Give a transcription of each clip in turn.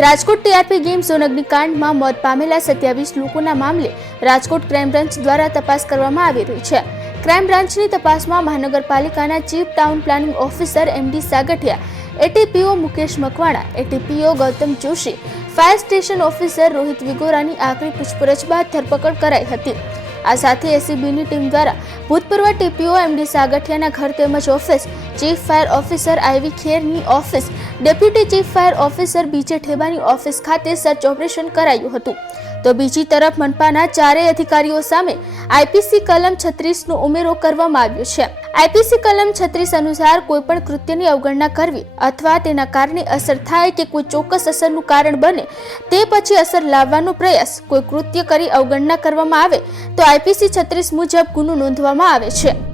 Rajkot TRP game zone અગ્નિકાંડમાં મોત પામેલા સત્યાવીસ લોકોના મામલે રાજકોટ ક્રાઇમ બ્રાન્ચ દ્વારા તપાસ કરવામાં આવી રહી છે. ક્રાઇમ બ્રાન્ચની તપાસમાં મહાનગરપાલિકાના chief town planning officer MD Sagathiya, ATPO Mukesh Makwana, ATPO Gautam Joshi, fire station officer Rohit વિગોરાની આકરી પૂછપરછ બાદ ધરપકડ કરાઈ હતી. આ સાથે એસીબીની ટીમ દ્વારા ભૂતપૂર્વ ટીપીઓ એમડી સાગઠિયાના ઘર તેમજ office chief fire officer IV ખેરની office deputy chief fire officer BJ ઠેબાની office ખાતે સર્ચ ઓપરેશન કરાયું હતું. તો બીજી તરફ મનપાના ચારેય અધિકારીઓ સામે આઈપીસી કલમ છત્રીસનો ઉમેરો કરવામાં આવ્યો છે. આઈપીસી કલમ છત્રીસ અનુસાર કોઈપણ કૃત્યની અવગણના કરવી અથવા તેના કારણે અસર થાય કે કોઈ ચોક્કસ અસરનું કારણ બને તે પછી અસર લાવવાનો પ્રયાસ કોઈ કૃત્ય કરી અવગણના કરવામાં આવે તો આઈપીસી છત્રીસ મુજબ ગુનો નોંધવામાં આવે છે.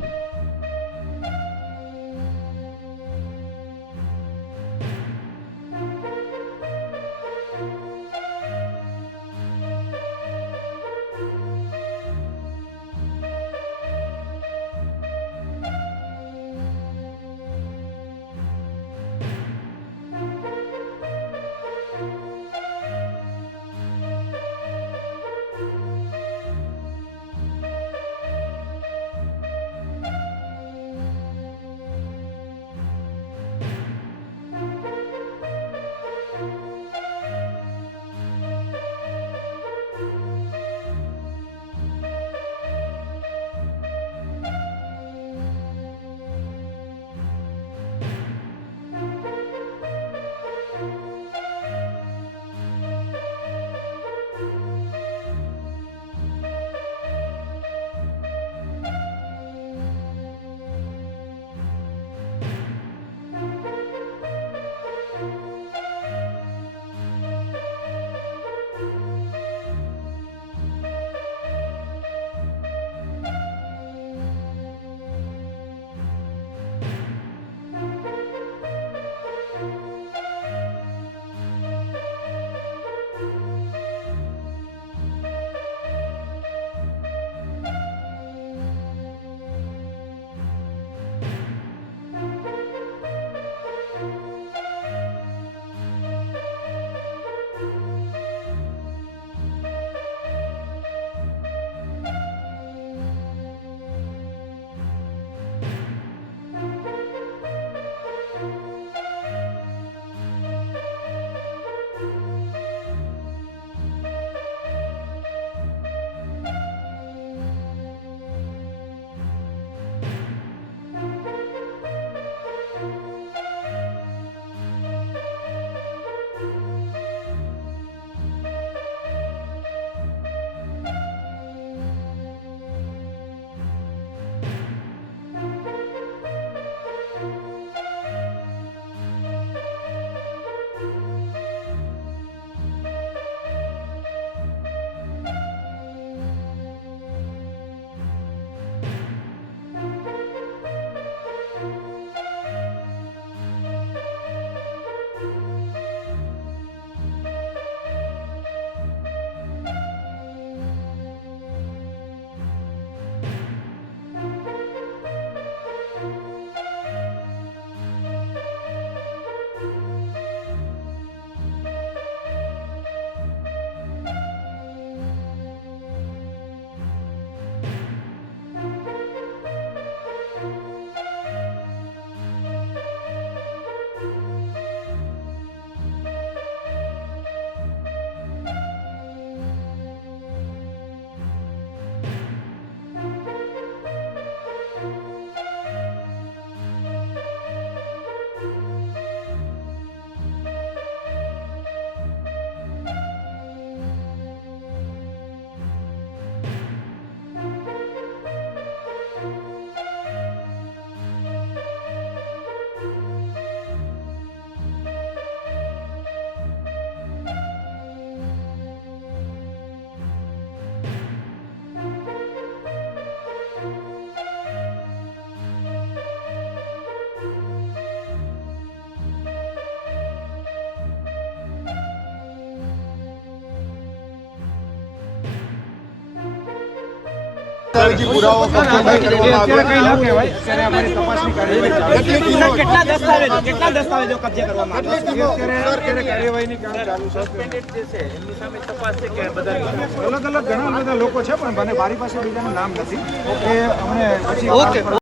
ચાલુ પુરાવો કેટલા દસ્તાવેજો કેટલા દસ્તાવેજો કબજે કરવામાં અલગ અલગ ઘણા બધા લોકો છે પણ મને મારી પાસે બીજાનું નામ નથી. એ અમને પછી